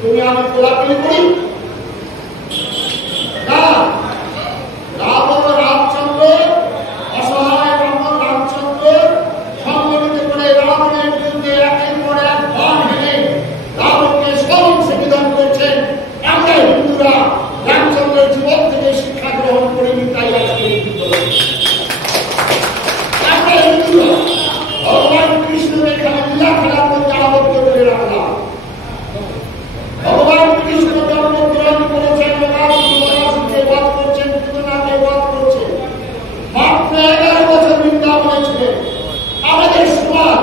তুমি আমি কোলাকুলি করি না। রাবণ রামচন্দ্র অসহায় রাবণ রামচন্দ্র সংগঠিত করে রাবণের বিরুদ্ধে একের পর এক বাণ হেনে রাবণকে সহিংস বিধান করছেন। আমরা হিন্দুরা রামচন্দ্রের জীবন থেকে শিক্ষা গ্রহণ করিনি, তাই আজকে আমরা হিন্দুরা ভগবান কৃষ্ণকে এখানে লীলা খেলার মধ্যে আবদ্ধ করে রাখলাম। ভগবান কৃষ্ণ জন্মগ্রহণ করেছেন, বকাসুরকে বধ করছেন, পুতনাকে বধ করছেন। মাত্র 11 বছর বৃন্দাবনে ছিলেন। আমাদের সমাজ,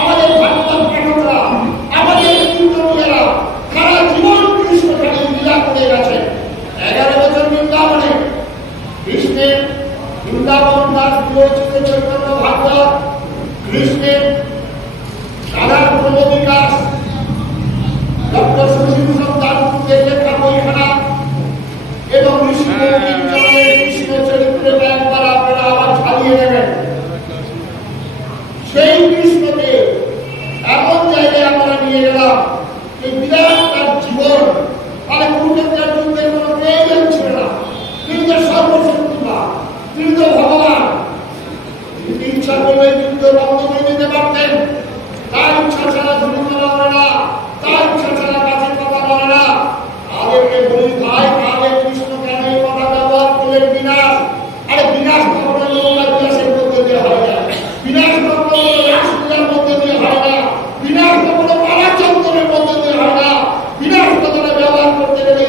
আমাদের ভাগবত পাঠকরা, আমাদের কীর্তনীয়রা সারা জীবন কৃষ্ণ খালি লীলা করে গেছেন। 11 বছর বৃন্দাবনে কৃষ্ণের বৃন্দাবন দাস বিরচিত চৈতন্য ভাগবত, কৃষ্ণের সাধারণ ক্রমবিকাশ, ডক্টর শশীভূষণ দাসগুপ্তের লেখা বইখানা এবং কৃষ্ণ চরিত্রটা একবার আপনারা আবার ছাড়িয়ে নেবেন। সেই কৃষ্ণকে এমন জায়গায় আমরা নিয়ে গেলাম এই বিরাট তার জীবন, মানে কুরুক্ষেত্রের যুদ্ধের কোনো প্রয়োজন ছিল না। তিনি তো সর্বশক্তিমান, তিনি তো ভগবান। তিনি ইচ্ছা করলে যুদ্ধ বন্ধ করে দিতে পারতেন। তার ইচ্ছা ছাড়া ধনী করা হবে না, তার ইচ্ছা ছাড়া কাছে কথা বলে না। তাদেরকে বলি ভাই, তাহলে কৃষ্ণ কেন এই কথা ব্যবহার করলেন বিনাশ? আরে বিনাশ কখনো নৌকা বিলাসের মধ্যে দিয়ে হয় না, বিনাশ কখনো রাসলীলার মধ্যে দিয়ে হয় না, বিনাশ কখনো পারাচন্দ্রের মধ্যে দিয়ে হয় না। বিনাশ কথাটা ব্যবহার করতে গেলে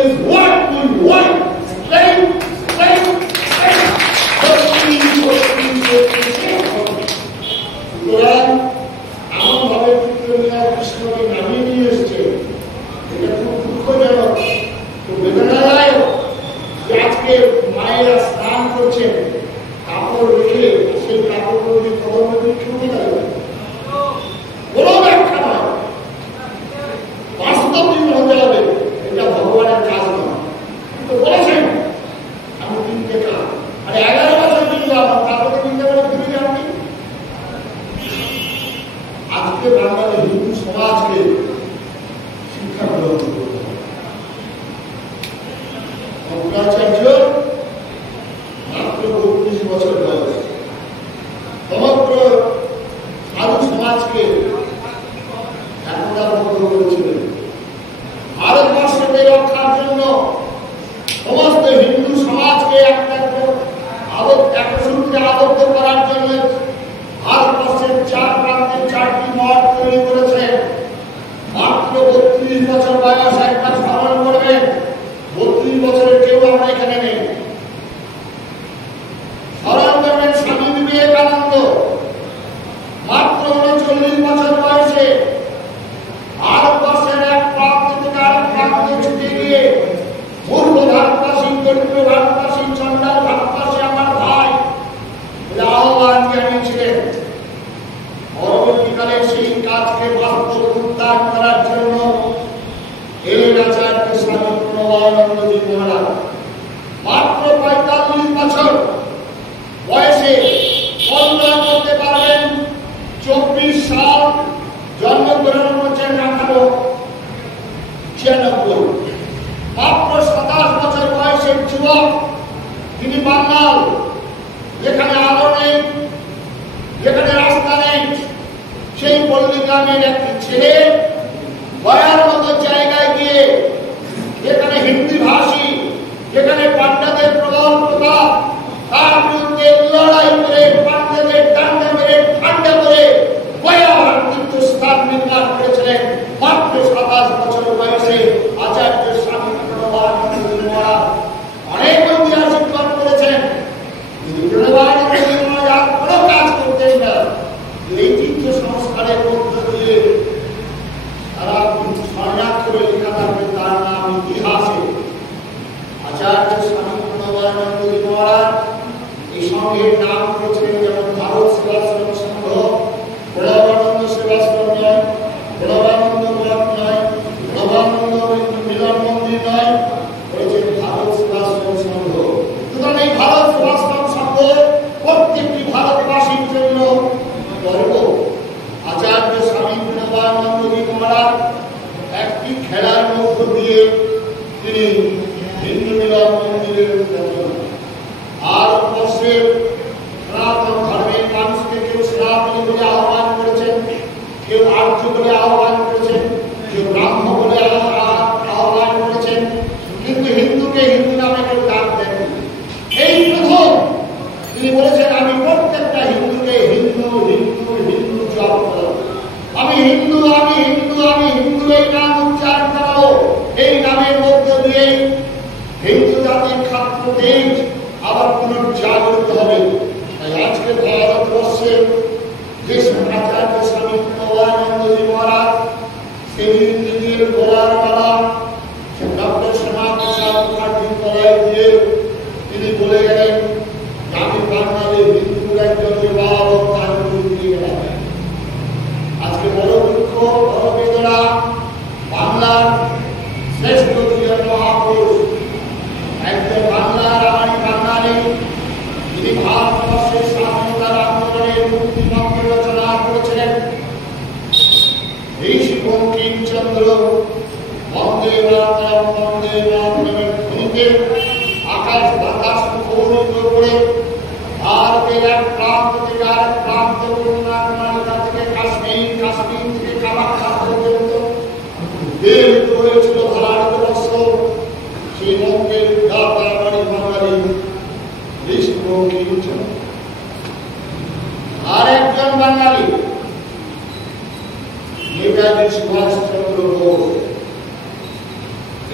এমন ভাবে কৃষ্ণকে নামিয়ে নিয়ে এসছে, এটা খুব দুঃখজনক, খুব বেদনাদায়ক। আজকে মায়েরা স্নান করছেন, কাপড় রেখে সেই কাপড়গুলো দিয়ে কদমে ছুটে যাবে, কোনো ব্যাখ্যা নয়, বাস্তব জীবন হতে হবে। এটা ভগবানের কাজ নয়। কিন্তু বলেছেন আমি 3টে কাজ, আর 11 বছর কিন্তু আমার তারপরে 3টে বলে ঘুরে যাননি। আজকে বাংলাদেশ হিন্দু সমাজকে শিক্ষা গ্রহণ করতে হবে। শঙ্করাচার্য মাত্র 32 বছর বয়স সমগ্র সাধু সমাজকে একতাবদ্ধ করেছিলেন। ভারতবর্ষকে রক্ষার জন্য সমস্ত হিন্দু সমাজকে একটা সূত্রে আবদ্ধ করার জন্য ভারতবর্ষের 4 প্রান্তে 4টি মঠ তৈরি করেছেন। মাত্র 32 বছর বয়স, একবার স্মরণ করবেন, 32 বছরের কেউ আমরা এখানে নেই। স্মরণ করবেন স্বামী বিবেকানন্দ মাত্র 39 বছর বয়সে ভারতবর্ষের এক প্রান্ত থেকে আরেক প্রান্তে ছুটে গিয়ে মূর্খ ভারতবাসী, দরিদ্র ভারতবাসী, চন্ডাল ভারতবাসী আমার ভাই আহ্বান জানিয়েছিলেন। পরবর্তীকালে সেই কাজকে বাস্তব উদ্ধার করার জন্য এলেন আচার্য স্বামী প্রণবানন্দজি মহারাজ। মাত্র 45 বছর বয়সে কল্পনা করতে পারবেন 24 সাল জন্মগ্রহণ করছেন 1896। মাত্র 27 বছর বয়সের যুবক তিনি বাঙাল, যেখানে আলো নেই, যেখানে রাস্তা নেই, সেই পল্লীগ্রামের একটি ছেলে গয়ার মতো জায়গায় গিয়ে, যেখানে হিন্দি ভাষী, যেখানে পান্ডাদের প্রবল প্রতাপ, তার বিরুদ্ধে লড়াই করে পান্ডাদের ডান্ডা মেরে ঠান্ডা করে গয়ার তীর্থস্থান নির্মাণ করেছিলেন। মাত্র 27 বছর বয়সে আচার্য স্বামী প্রণবানন্দজি মহারাজ অনেক ঐতিহাসিক কাজ করেছেন। প্রণবানন্দজি মহারাজ কোনো কাজ করতেন না, এই তীর্থ সংস্কারের মধ্য দিয়ে তারা দিয়ে তিনি হিন্দু মিলন মন্দিরের আর বর্ষের সনাতন ধর্মের মানুষকে কেউ সনাতনী বলে আহ্বান করেছেন, কেউ আর্য বলে আহ্বান করেছেন, কেউ ব্রাহ্ম বলে আহ্বান করেছেন, কিন্তু হিন্দুকে হিন্দু নামে কেউ ডাক দেন। এই প্রথম তিনি বলেছেন আমি প্রত্যেকটা হিন্দুকে হিন্দু হিন্দু হিন্দু জপ করো, আমি হিন্দু আমি হিন্দু আমি হিন্দু এই নাম উচ্চারণ করো। এই নামের মধ্য দিয়ে হিন্দু জাতির খাদ্য তেজ আবার পুনর্জাগরিত হবে। তাই আজকে ভারতবর্ষে যে আচার্য স্বামী প্রভুনন্দজি মহারাজ সেই নিজের গলার মালা ডক্টর শ্যামাপ্রসাদ মুখার্জির গলায় দিয়ে তিনি বলে গেলেন আমি বাঙালি হিন্দুর একজন অভিভাবক তার দিয়ে গেলাম। আজকে বড় দুঃখ বড় বেদনা, বাংলার শ্রেষ্ঠ দুজন মহাপুরুষ একজন বাংলার আমারই বাঙালি, তিনি ভারতবর্ষের স্বাধীনতার আন্দোলনের মুক্তিপত্র রচনা করেছিলেন। ঋষি বঙ্কিমচন্দ্র বন্দে মাতরম বন্দে মাতরমের ধ্বনিতে আকাশ বাতাস মুখরিত করে ভারতের এক প্রান্ত থেকে আরেক প্রান্ত কন্যাকুমারিকা থেকে কাশ্মীর, কাশ্মীর থেকে কামাখ্যা পর্যন্ত বেরিত হয়েছিল ভারতবর্ষ। সেই মন্দির দাতা বাড়ি বাঙালি ঋষি বঙ্কিমচন্দ্র। আরেকজন বাঙালি নেতাজি সুভাষচন্দ্র বোস।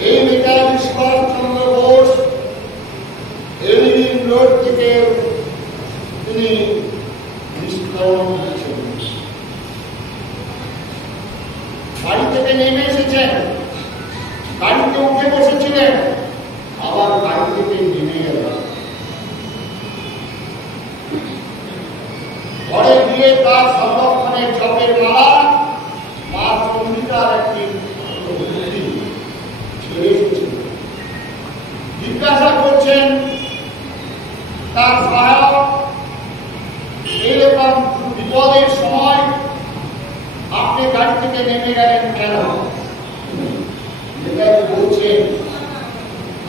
এই নেতাজি সুভাষচন্দ্র বোস এলিভিন রোড থেকে তিনি নিষ্কাশন হয়েছেন, বাড়ি থেকে নেমে এসেছেন, গাড়িতে উঠে বসেছিলেন, আবার গাড়ি থেকে নেমে গেলেন। ঘরে গিয়ে তার সর্বক্ষণের জপের মালা মা চন্দ্রিকার একটি ছেড়ে এসেছিল। জিজ্ঞাসা করছেন তার সহায়ক এইরকম বিপদের সময় আপনি গাড়ি থেকে নেমে গেলেন কেন? বলছেন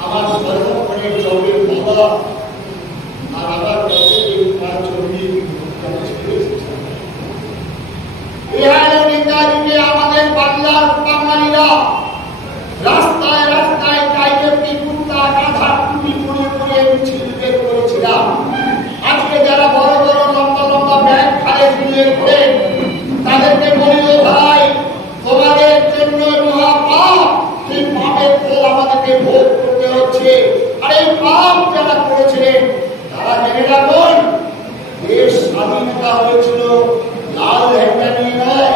আমার সর্বক্ষণের জপের মালা আর আমার নেতাজিকে আমাদের বাংলার বাঙালিরা রাস্তায় রাস্তায় টাইগারটি কুত্তা গাধা টুপি পরে পরে মিছিল বের করেছিলাম। আজকে যারা বড় বড় লম্বা লম্বা ব্যাগ খালে ঝুলিয়ে ঘোরে তাদেরকে বলিও ভাই তোমাদের জন্য মহা পাপ, সেই পাপের ফল আমাদেরকে ভোগ করতে হচ্ছে। আর এই পাপ যারা করেছিলেন তারা জেনে রাখুন দেশ স্বাধীনতা হয়েছিল লাল ঝান্ডা নিয়ে নয়,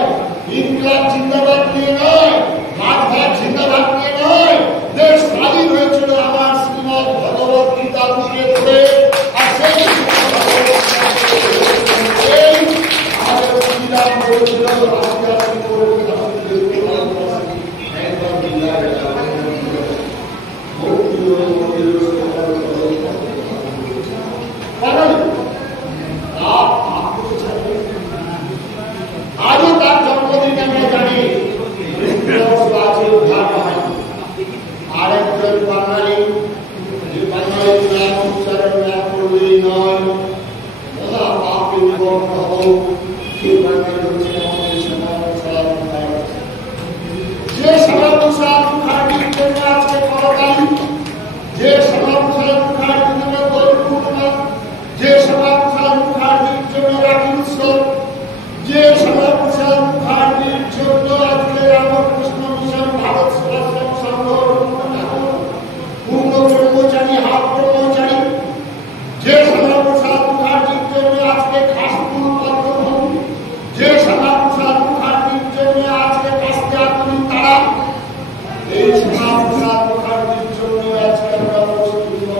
ইনকলাব জিন্দাবাদ নিয়ে নয়, মাঠ ভাত জিন্দাবাদ নিয়ে নয়। দেশ স্বাধীন হয়েছিল আমার শ্রীমদ ভগবত গীতা বুঝিয়ে ধরে। আর সেই আমাদের সংবিধান বলেছিল আজও তার জন্মদিন আমরা জানি, আরেকজন বাঙালি যে বাঙালি নাম উচ্চারণ না করলেই নয়, মহা পাপে বিবর্ণ হোক, সে বাঙালি হচ্ছে আমাদের শ্যামাপ্রসাদ মুখার্জি। যে শ্যামাপ্রসাদ মুখার্জির জন্য আজকে করতাম, যে শ্যামাপ্রসাদ মুখার্জির জন্য দোল পূর্ণিমা, যে শ্যামাপ্রসাদ মুখার্জির জন্য রাখি উৎসব, যে শ্যামাপ্রসাদ মুখার্জির জন্য আজকে রামকৃষ্ণ মিশন, ভারত সেবাশ্রম সংঘ, পূর্ণ ব্রহ্মচারী, হাফ ব্রহ্মচারী, যে শ্যামাপ্রসাদ মুখার্জির জন্য আজকে খাসপুর পদ্মভূমি, যে শ্যামাপ্রসাদ মুখার্জির জন্য আজকে কাস্তাপুরী তারা, এই শ্যামাপ্রসাদ মুখার্জির জন্য আজকে আমরা মুসলিম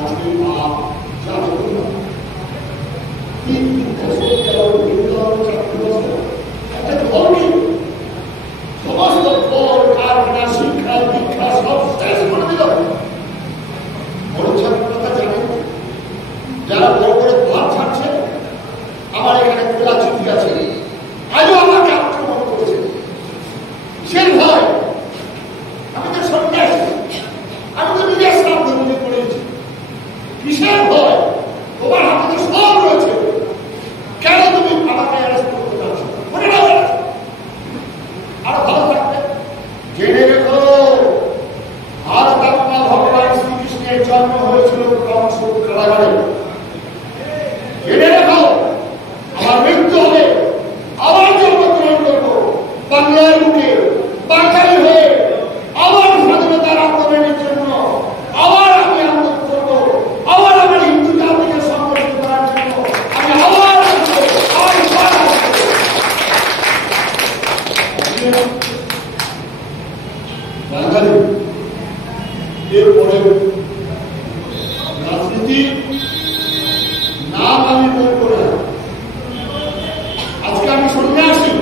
আজকে মা সমস্ত ফল কারখানা শিক্ষা দীক্ষা সব শেষ করে দিল। বড় ছাত্রতা জানেন যারা বড় বড় ভাত ছাড়ছে, আমার এখানে খোলা চিঠি আছে, আজও আমাকে আক্রমণ করেছে। সে ভয়, আমি তো সন্ন্যাসী, আমি তো নিজের সামনে মনে করেছি, কিসের ভয়? তোমার হাতে তো সব রয়েছে, কেন তুমি আমাকে অ্যারেস্ট করতে চাচ্ছ? মনে রাখো, আরো ভালো থাকবে। জেনে রেখো, ভারত আপনার ভগবান শ্রীকৃষ্ণের জন্ম হয়েছিল কংস কারাগারে। জেনে রেখো, আমার মৃত্যু হবে, আবার জন্মগ্রহণ করবো বাংলার বুকে, বাঙালি হয়ে আবার স্বাধীনতার আন্দোলনের জন্য আবার আমি আন্দোলন করবো, আবার আমার হিন্দু জাতিকে সংগঠিত করার জন্য আমি আবার বাঙালি। এরপরে রাজনীতি নাম আমি বলবো না, আজকে আমি সন্ন্যাসী,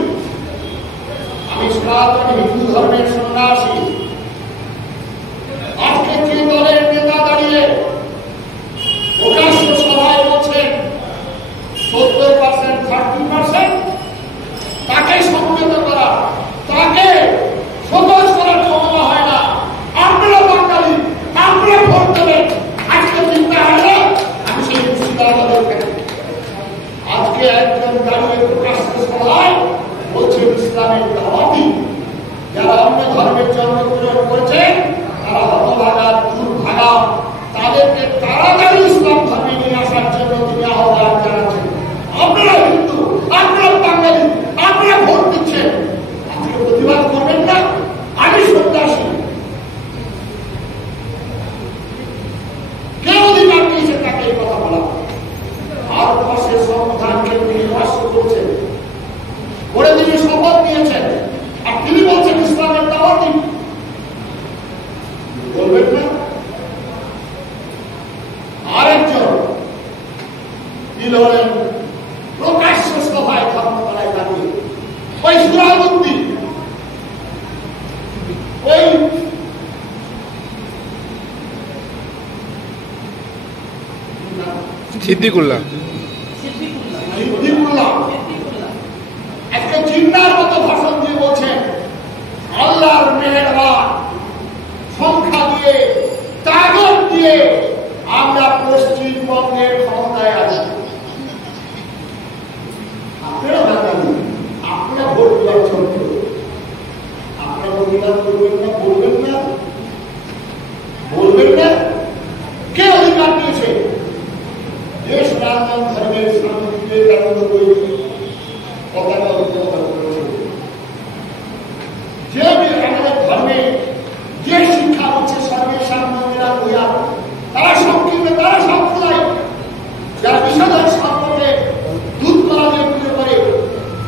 আমি সনাতন হিন্দু ধর্মের সন্ন্যাসী। আজকে যে দলের নেতা দাঁড়িয়ে প্রকাশ্য সভায় বলছেন 70% 30%, তাকে সম্মিলিত করা, তাকে সমাজ করার ক্ষমতা হয় না। আপনারা বাঙালি, আপনারা ভোট দেবেন। আজকে চিন্তা হয় না, আমি সেই মুর্শিদাবাদের আজকে একদম দাঁড়িয়ে প্রকাশ্য সভায় বলছে ইসলামের দাওয়াতি। যারা অন্য ধর্মের জন্মগ্রহণ করেছেন তারা হতভাগা, দুর্ভাগা, তাদেরকে তাড়াতাড়ি ইসলাম ধর্মে নিয়ে আসার জন্য তিনি আহ্বান জানাচ্ছেন। আপনারা হিন্দু, আপনারা বাঙালি, আপনারা ভোট দিচ্ছেন, আজকে প্রতিবাদ করবেন না? আমি সন্ন্যাসী, কেউ অধিকার নিয়েছে তাকে এই কথা বলা। ভারতবর্ষের সংবিধানকে তিনি নষ্ট করছেন, করে তিনি শপথ নিয়েছেন, আর তিনি বলছেন ইসলামের দাওয়াতি। বলবেন না? আরেকজন তিনি হলেন প্রকাশ্য সভায় ধর্মতলায় দাঁড়িয়ে ওই সুরাবন্দি, ওই সিদ্দিকুল্লাহ আজকে জিন্নার মতো ভাষণ দিয়ে বলছেন আল্লাহর মেহেরবান, সংখ্যা দিয়ে, তাগত দিয়ে আমরা পশ্চিমবঙ্গের ক্ষমতায় আছি। আপনারা বাঙালি, আপনারা ভোট দেওয়ার জন্য আপনারা প্রতিবাদ করবেন না? বলবেন না? বলবেন না? কে অধিকার দিয়েছে? যে সনাতন ধর্মের সামগ্রীর কারণে পতাকা উত্তোলন করেছে, যে আমাদের ধর্মে যে শিক্ষা হচ্ছে সর্বের সামনেরা হইয়া, তারা সংকীর্ণ, তারা সম্প্রদায়, যারা বিষাদন সম্পর্কে দুধ কলা দিয়ে পুজো করে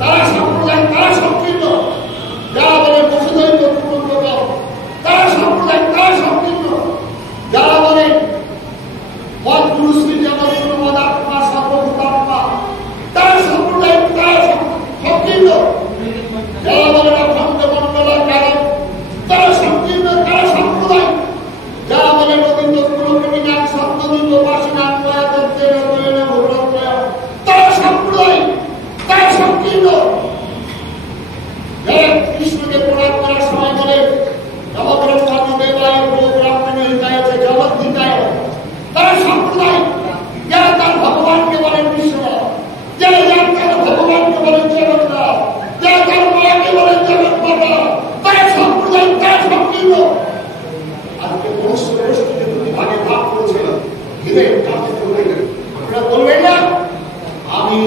তারা সম্প্রদায়, তারা সংকীর্ণ। যারা বলে বসুদৈব কুটুম্বকম, তারা সম্প্রদায়, তারা সংকীর্ণ। যারা বলে মদ পুরুষকে যেমন মদাত্মা সর্বভূতাত্মা, তারা সম্প্রদায়, তারা সংকীর্ণ। যারা বলে না খণ্ডমণ্ডলার কারণ, তারা সংকীর্ণ, তারা সম্প্রদায়। যারা বলে নবীন কুলকর্মীনাথ সত্যদীপ বাসীনাথ দত্তের তারা সম্প্রদায়, তারা সংকীর্ণ। যারা কৃষ্ণকে প্রণাম করার সময় বলে নবব্রহ্মদেবায় ব্রাহ্মণী হিতায়ছে জগদ্ধিতায়, তারা সম্প্রদায়। যারা তার ভগবানকে বলেন কৃষ্ণ, যারা তার ভগবানকে বলেন জগন্নাথ, যারা তার মাকে বলেন জগন্মাতা, তারা সম্প্রদায়, তারা সংকীর্ণ। আজকে মনুষ্য গোষ্ঠীকে দুটি ভাগে ভাগ করেছে, আপনারা বলবেন না আমি